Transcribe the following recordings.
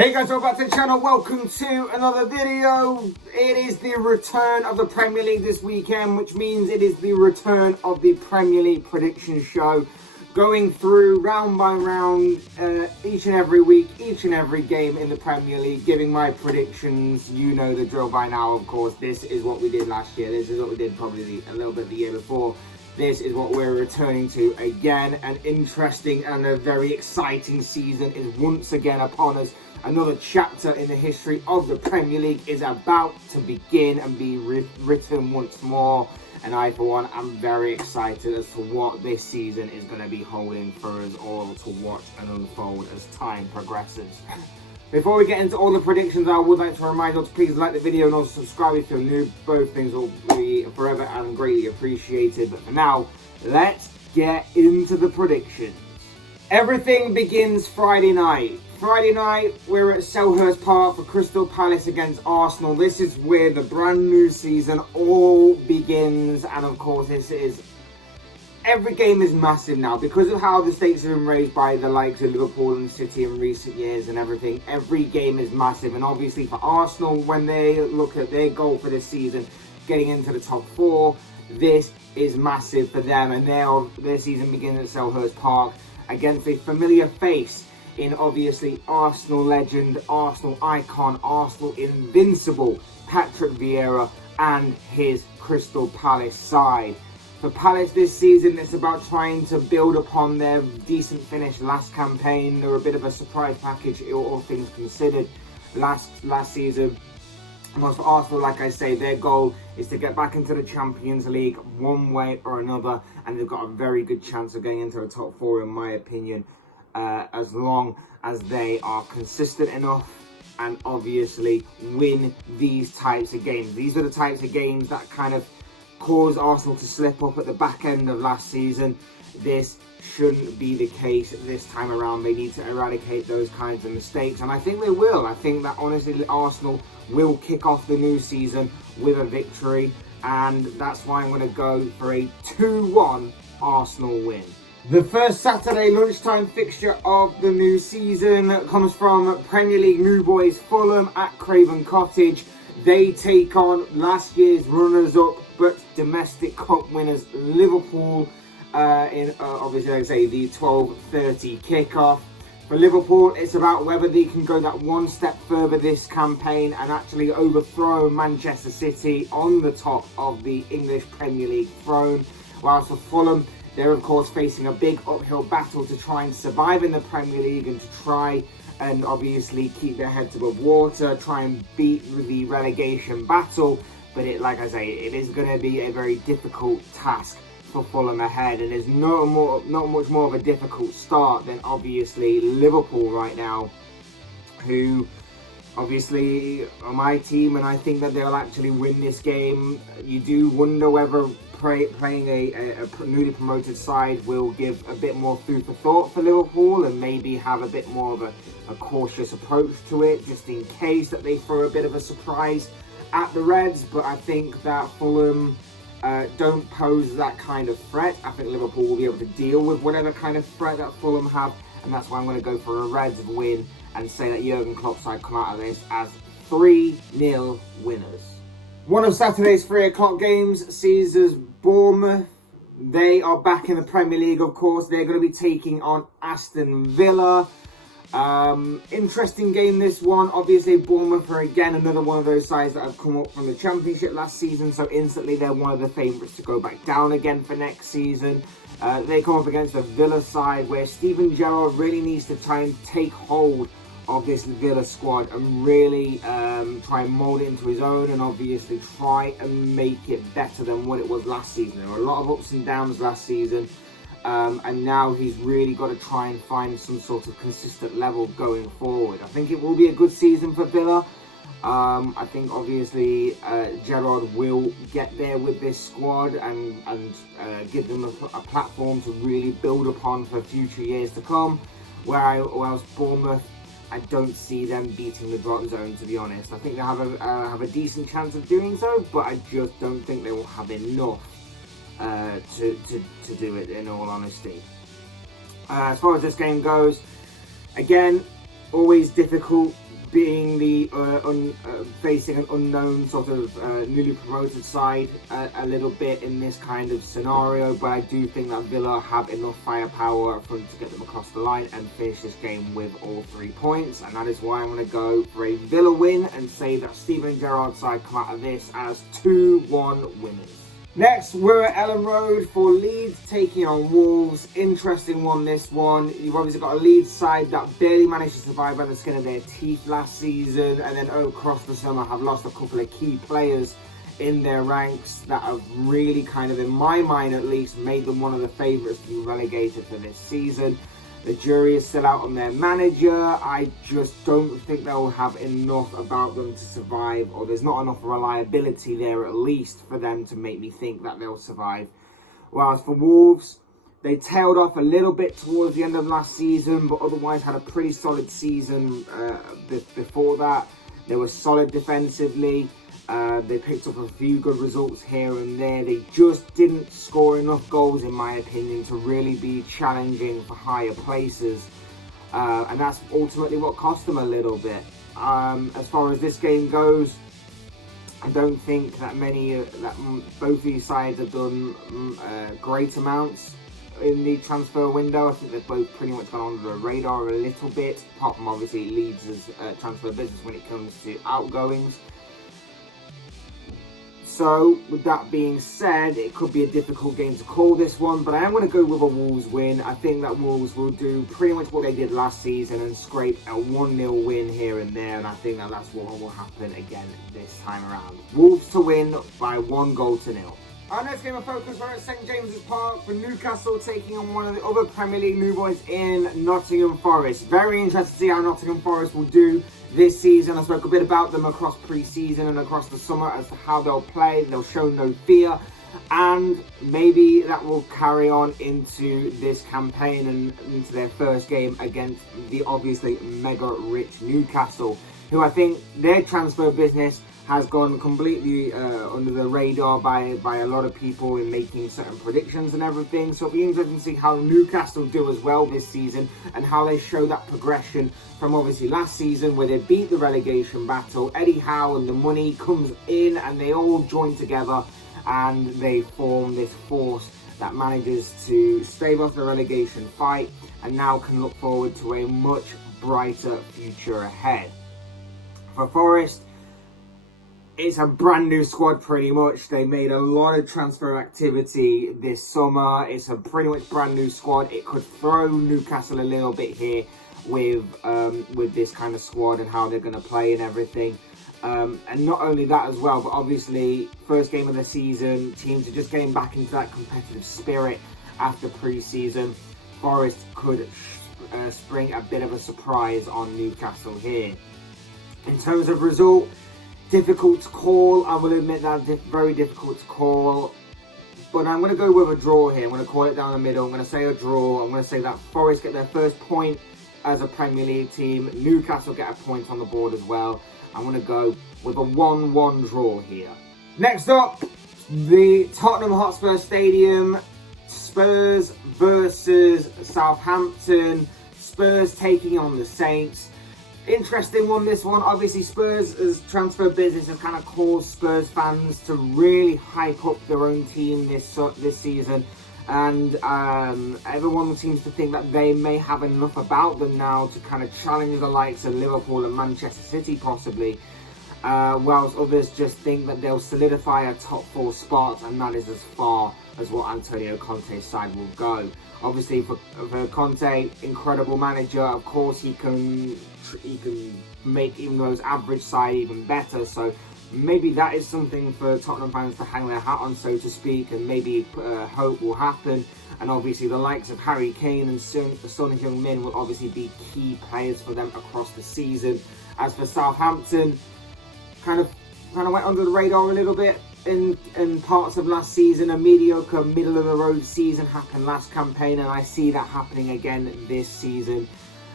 Hey guys, welcome back to the channel. Welcome to another video. It is the return of the Premier League this weekend, which means it is the return of the Premier League prediction show. Going through round by round, each and every week, each and every game in the Premier League, giving my predictions. You know the drill by now, of course. This is what we did last year. This is what we did probably a little bit the year before. This is what we're returning to again. An interesting and a very exciting season is once again upon us. Another chapter in the history of the Premier League is about to begin and be written once more. And I, for one, am very excited as to what this season is going to be holding for us all to watch and unfold as time progresses. Before we get into all the predictions, I would like to remind you to please like the video and also subscribe if you're new. Both things will be forever and greatly appreciated. But for now, let's get into the predictions. Everything begins Friday night. Friday night, we're at Selhurst Park for Crystal Palace against Arsenal. This is where the brand new season all begins. And of course, every game is massive now because of how the stakes have been raised by the likes of Liverpool and City in recent years and everything. Every game is massive. And obviously for Arsenal, when they look at their goal for this season, getting into the top four, this is massive for them. And their season begins at Selhurst Park against a familiar face in obviously Arsenal legend, Arsenal icon, Arsenal invincible Patrick Vieira and his Crystal Palace side. For Palace this season, it's about trying to build upon their decent finish last campaign. They were a bit of a surprise package, all things considered, last season. But for Arsenal, like I say, their goal is to get back into the Champions League one way or another, and they've got a very good chance of getting into the top four, in my opinion. As long as they are consistent enough and obviously win these types of games. These are the types of games that kind of caused Arsenal to slip up at the back end of last season. This shouldn't be the case this time around. They need to eradicate those kinds of mistakes, and I think they will. I think that honestly Arsenal will kick off the new season with a victory, and that's why I'm going to go for a 2-1 Arsenal win. The first Saturday lunchtime fixture of the new season comes from Premier League new boys Fulham at Craven Cottage. They take on last year's runners-up but domestic cup winners Liverpool in obviously, like I say, the 12:30 kickoff. For Liverpool, it's about whether they can go that one step further this campaign and actually overthrow Manchester City on the top of the English Premier League throne. Whilst for Fulham, they're of course facing a big uphill battle to try and survive in the Premier League and to try and obviously keep their heads above water, try and beat the relegation battle. But like I say, it is going to be a very difficult task for Fulham ahead, and there's not much more of a difficult start than obviously Liverpool right now, who obviously are my team, and I think that they'll actually win this game. You do wonder whether playing a newly promoted side will give a bit more food for thought for Liverpool and maybe have a bit more of a cautious approach to it, just in case that they throw a bit of a surprise at the Reds. But I think that Fulham don't pose that kind of threat. I think Liverpool will be able to deal with whatever kind of threat that Fulham have, and that's why I'm going to go for a Reds win and say that Jurgen Klopp's side come out of this as 3-0 winners. One of Saturday's 3 o'clock games sees us Bournemouth. They are back in the Premier League, of course. They're going to be taking on Aston Villa. Interesting game, this one. Obviously, Bournemouth are again another one of those sides that have come up from the Championship last season, so instantly they're one of the favourites to go back down again for next season. They come up against a Villa side where Steven Gerrard really needs to try and take hold of this Villa squad and really try and mould it into his own, and obviously try and make it better than what it was last season. There were a lot of ups and downs last season, and now he's really got to try and find some sort of consistent level going forward. I think it will be a good season for Villa. I think obviously Gerrard will get there with this squad and give them a platform to really build upon for future years to come. Whereas Bournemouth, I don't see them beating the drop zone, to be honest. I think they have a decent chance of doing so, but I just don't think they will have enough to do it, in all honesty. As far as this game goes, again, always difficult being the facing an unknown sort of newly promoted side a little bit in this kind of scenario, but I do think that Villa have enough firepower up front to get them across the line and finish this game with all 3 points, and that is why I'm going to go for a Villa win and say that Steven Gerrard's side come out of this as 2-1 winners. Next, we're at Ellen Road for Leeds taking on Wolves. Interesting one, this one. You've obviously got a Leeds side that barely managed to survive by the skin of their teeth last season, and then across the summer have lost a couple of key players in their ranks that have really kind of, in my mind at least, made them one of the favourites to be relegated for this season. The jury is still out on their manager. I just don't think they'll have enough about them to survive, or there's not enough reliability there at least for them to make me think that they'll survive. Whereas for Wolves, they tailed off a little bit towards the end of last season, but otherwise had a pretty solid season before that. They were solid defensively. They picked up a few good results here and there. They just didn't score enough goals, in my opinion, to really be challenging for higher places. And that's ultimately what cost them a little bit. As far as this game goes, I don't think that both these sides have done great amounts in the transfer window. I think they've both pretty much gone under the radar a little bit, apart from obviously Leeds' transfer business when it comes to outgoings. So, with that being said, it could be a difficult game to call this one, but I am going to go with a Wolves win. I think that Wolves will do pretty much what they did last season and scrape a 1-0 win here and there, and I think that that's what will happen again this time around. Wolves to win by 1-0. Our next game of focus, we're at St James's Park for Newcastle taking on one of the other Premier League new boys in Nottingham Forest. Very interested to see how Nottingham Forest will do this season. I spoke a bit about them across pre-season and across the summer as to how they'll play. They'll show no fear, and maybe that will carry on into this campaign and into their first game against the obviously mega rich Newcastle, who I think their transfer business has gone completely under the radar by a lot of people in making certain predictions and everything. So it'll be interesting to see how Newcastle do as well this season and how they show that progression from obviously last season where they beat the relegation battle. Eddie Howe and the money comes in and they all join together and they form this force that manages to stave off the relegation fight and now can look forward to a much brighter future ahead. For Forest, it's a brand new squad pretty much. They made a lot of transfer activity this summer. It's a pretty much brand new squad. It could throw Newcastle a little bit here with this kind of squad and how they're going to play and everything. And not only that as well, but obviously first game of the season, teams are just getting back into that competitive spirit after pre-season. Forest could spring a bit of a surprise on Newcastle here. In terms of result, difficult to call. I will admit that very difficult to call, but I'm going to go with a draw here. I'm going to call it down the middle. I'm going to say a draw. I'm going to say that Forest get their first point as a Premier League team. Newcastle get a point on the board as well. I'm going to go with a 1-1 draw here. Next up, the Tottenham Hotspur Stadium, Spurs versus Southampton. Spurs taking on the Saints. Interesting one, this one. Obviously, Spurs' transfer business has kind of caused Spurs fans to really hype up their own team this season. And everyone seems to think that they may have enough about them now to kind of challenge the likes of Liverpool and Manchester City possibly. Whilst others just think that they'll solidify a top 4 spot, and that is as far as what Antonio Conte's side will go. Obviously, for Conte, incredible manager. Of course, he can make even those average side even better. So maybe that is something for Tottenham fans to hang their hat on, so to speak, and maybe hope will happen. And obviously, the likes of Harry Kane and Son Heung-min will obviously be key players for them across the season. As for Southampton, kind of went under the radar a little bit in parts of last season. A mediocre middle of the road season happened last campaign, and I see that happening again this season.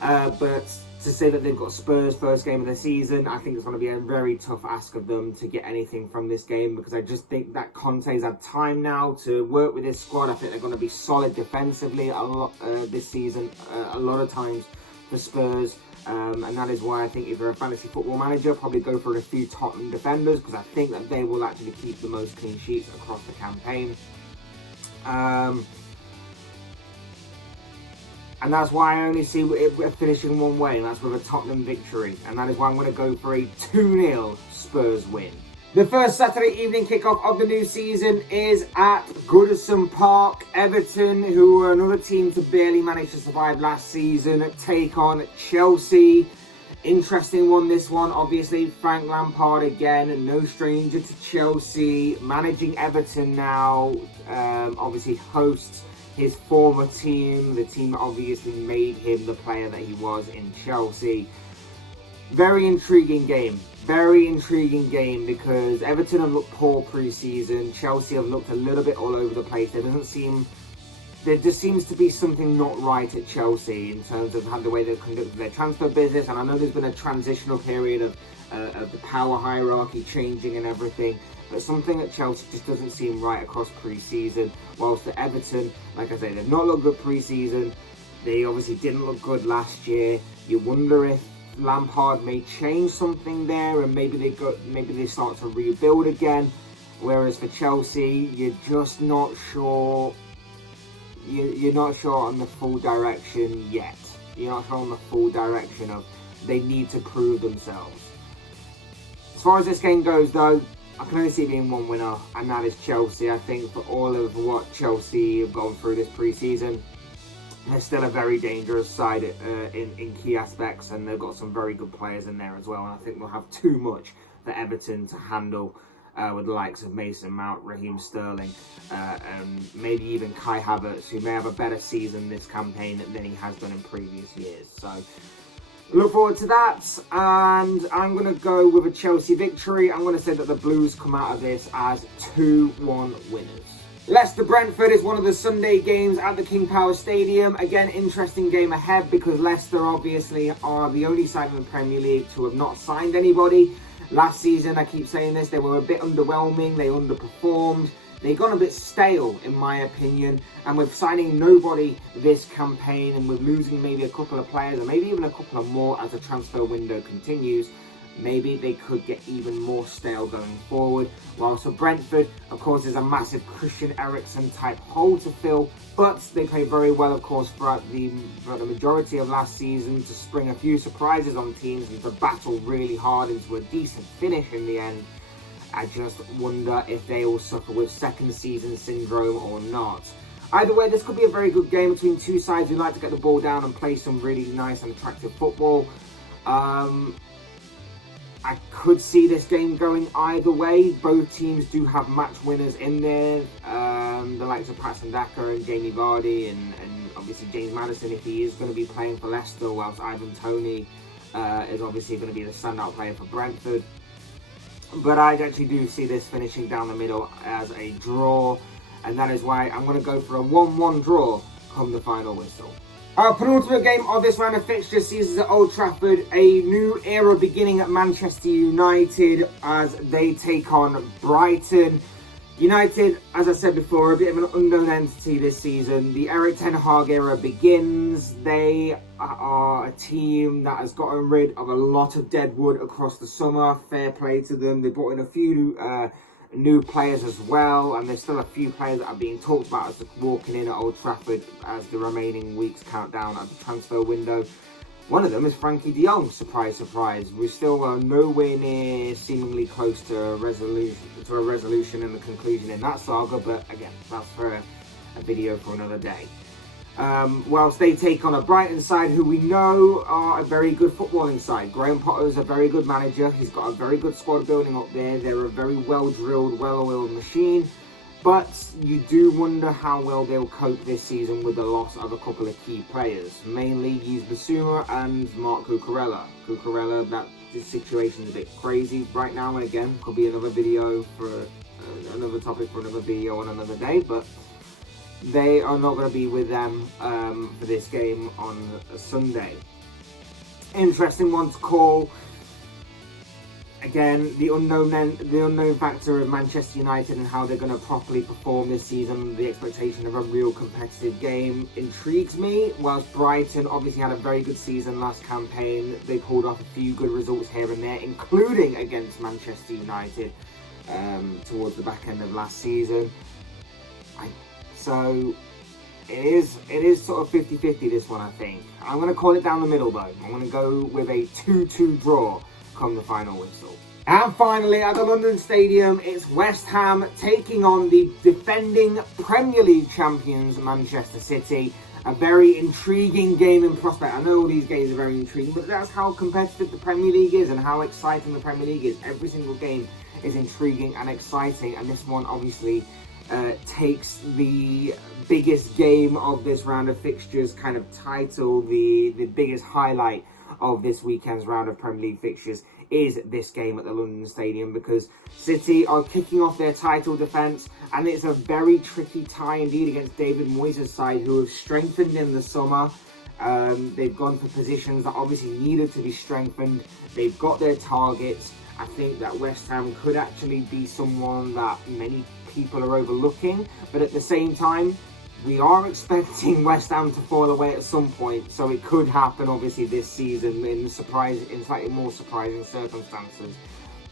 But to say that they've got Spurs first game of the season, I think it's going to be a very tough ask of them to get anything from this game, because I just think that Conte's had time now to work with this squad. I think they're going to be solid defensively a lot this season, a lot of times for Spurs. And that is why I think if you're a fantasy football manager, probably go for a few Tottenham defenders, because I think that they will actually keep the most clean sheets across the campaign. And that's why I only see it finishing one way, and that's with a Tottenham victory. And that is why I'm going to go for a 2-0 Spurs win. The first Saturday evening kickoff of the new season is at Goodison Park. Everton, who were another team to barely manage to survive last season, take on Chelsea. Interesting one, this one. Obviously, Frank Lampard again, no stranger to Chelsea. Managing Everton now, obviously hosts his former team, the team that obviously made him the player that he was in Chelsea. Very intriguing game. Very intriguing game because Everton have looked poor pre-season. Chelsea have looked a little bit all over the place. There just seems to be something not right at Chelsea in terms of how the way they've conducted their transfer business. And I know there's been a transitional period of the power hierarchy changing and everything. But something at Chelsea just doesn't seem right across pre-season. Whilst at Everton, like I say, they've not looked good pre-season. They obviously didn't look good last year. You wonder if Lampard may change something there, and maybe they start to rebuild again. Whereas for Chelsea, you're just not sure. You're not sure on the full direction yet. You're not sure on the full direction of they need to prove themselves. As far as this game goes, though, I can only see it being one winner, and that is Chelsea. I think for all of what Chelsea have gone through this pre-season, they're still a very dangerous side in key aspects, and they've got some very good players in there as well. And I think they'll have too much for Everton to handle with the likes of Mason Mount, Raheem Sterling, and maybe even Kai Havertz, who may have a better season this campaign than he has done in previous years. So look forward to that, and I'm going to go with a Chelsea victory. I'm going to say that the Blues come out of this as 2-1 winners. Leicester Brentford is one of the Sunday games at the King Power Stadium. Again, interesting game ahead because Leicester obviously are the only side in the Premier League to have not signed anybody. Last season, I keep saying this, they were a bit underwhelming, they underperformed. They got a bit stale, in my opinion, and with signing nobody this campaign and with losing maybe a couple of players, or maybe even a couple of more as the transfer window continues, maybe they could get even more stale going forward. Whilst for Brentford, of course, is a massive Christian Eriksen type hole to fill, but they played very well, of course, throughout the majority of last season to spring a few surprises on teams and to battle really hard into a decent finish in the end. I just wonder if they will suffer with second season syndrome or not. Either way, this could be a very good game between two sides who like to get the ball down and play some really nice and attractive football. I could see this game going either way. Both teams do have match winners in there. The likes of Patson Daka and Jamie Vardy and obviously James Maddison if he is going to be playing for Leicester, whilst Ivan Toney is obviously going to be the standout player for Brentford. But I actually do see this finishing down the middle as a draw, and that is why I'm going to go for a 1-1 draw come the final whistle. Our penultimate game of this round of fixtures sees us at Old Trafford, a new era beginning at Manchester United as they take on Brighton. United, as I said before, a bit of an unknown entity this season. The Erik ten Hag era begins. They are a team that has gotten rid of a lot of dead wood across the summer. Fair play to them. They brought in a few new players as well, and there's still a few players that are being talked about as walking in at Old Trafford as the remaining weeks count down at the transfer window. One of them is Frankie de Jong. Surprise, surprise. We're still nowhere near seemingly close to a resolution and the conclusion in that saga, but again, that's for a video for another day. Whilst they take on a Brighton side who we know are a very good footballing side. Graham Potter is a very good manager. He's got a very good squad building up there. They're a very well-drilled, well-oiled machine. But you do wonder how well they'll cope this season with the loss of a couple of key players. Mainly Yves Bissouma and Marc Cucurella. That this situation is a bit crazy right now, and again, could be another video for another topic for another video on another day, but they are not going to be with them for this game on a Sunday. Interesting one to call. Again, the unknown factor of Manchester United and how they're going to properly perform this season, the expectation of a real competitive game intrigues me. Whilst Brighton obviously had a very good season last campaign, they pulled off a few good results here and there, including against Manchester United towards the back end of last season. So it is sort of 50-50 this one, I think. I'm going to call it down the middle though. I'm going to go with a 2-2 draw come the final whistle. And finally, at the London Stadium, it's West Ham taking on the defending Premier League champions Manchester City. A very intriguing game in prospect. I know all these games are very intriguing, but that's how competitive the Premier League is and how exciting the Premier League is. Every single game is intriguing and exciting, and this one obviously takes the biggest game of this round of fixtures kind of title, the biggest highlight of this weekend's round of Premier League fixtures is this game at the London Stadium, because City are kicking off their title defence, and it's a very tricky tie indeed against David Moyes' side, who have strengthened in the summer. They've gone for positions that obviously needed to be strengthened. They've got their targets. I think that West Ham could actually be someone that many people are overlooking, but at the same time, we are expecting West Ham to fall away at some point, so it could happen obviously this season in slightly more surprising circumstances,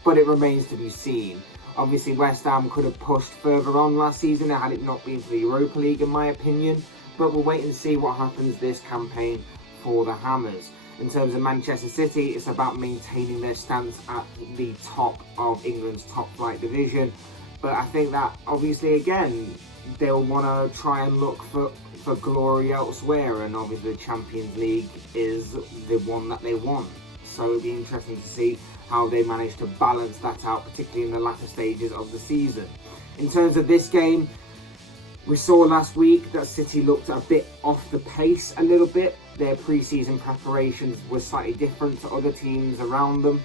but it remains to be seen. Obviously West Ham could have pushed further on last season had it not been for the Europa League, in my opinion, but we'll wait and see what happens this campaign for the Hammers. In terms of Manchester City, it's about maintaining their stance at the top of England's top flight division, but I think that obviously again they'll want to try and look for glory elsewhere, and obviously the Champions League is the one that they want. So it'll be interesting to see how they manage to balance that out, particularly in the latter stages of the season. In terms of this game, we saw last week that City looked a bit off the pace a little bit. Their pre-season preparations were slightly different to other teams around them,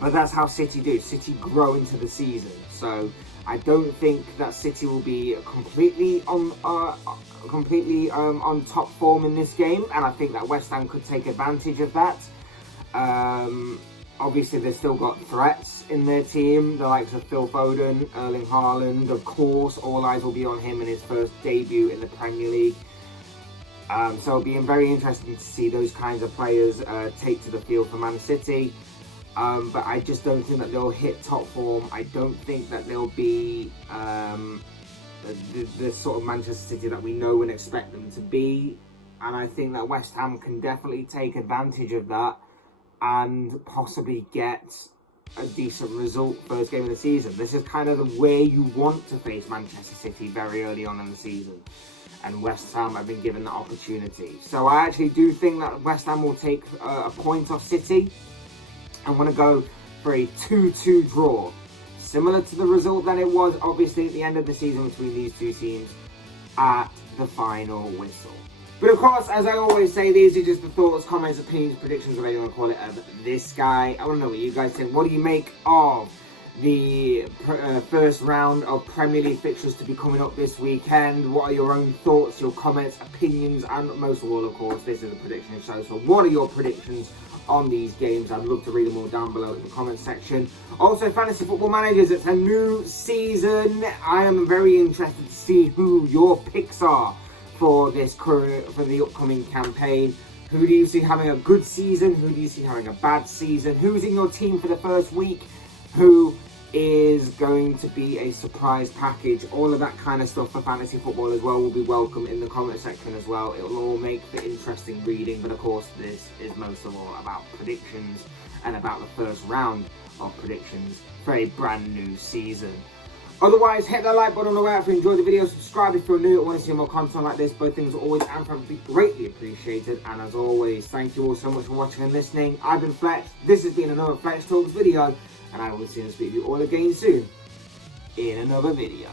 but that's how City do. City grow into the season, so I don't think that City will be completely on top form in this game, and I think that West Ham could take advantage of that. Obviously, they've still got threats in their team, the likes of Phil Foden, Erling Haaland. Of course, all eyes will be on him in his first debut in the Premier League. So it'll be very interesting to see those kinds of players take to the field for Man City. But I just don't think that they'll hit top form. I don't think that they'll be the sort of Manchester City that we know and expect them to be. And I think that West Ham can definitely take advantage of that and possibly get a decent result first game of the season. This is kind of the way you want to face Manchester City very early on in the season, and West Ham have been given that opportunity. So I actually do think that West Ham will take a point off City. I'm going to go for a 2-2 draw, similar to the result that it was obviously at the end of the season between these two teams at the final whistle. But of course, as I always say, these are just the thoughts, comments, opinions, predictions, whatever you want to call it, of this guy. I want to know what you guys think. What do you make of the first round of Premier League fixtures to be coming up this weekend? What are your own thoughts, your comments, opinions, and most of all, of course, this is a prediction show. So what are your predictions on these games? I'd love to read them all down below in the comments section. Also, Fantasy Football Managers, it's a new season. I am very interested to see who your picks are for the upcoming campaign. Who do you see having a good season? Who do you see having a bad season? Who's in your team for the first week? Who is going to be a surprise package? All of that kind of stuff for fantasy football as well will be welcome in the comment section as well. It will all make for interesting reading, but of course this is most of all about predictions and about the first round of predictions for a brand new season. Otherwise, hit that like button on the way out if you enjoyed the video. Subscribe if you're new and want to see more content like this. Both things are always and probably greatly appreciated. And as always, thank you all so much for watching and listening. I've been Flex. This has been another Flex Talks video, and I will see and speak to you all again soon in another video.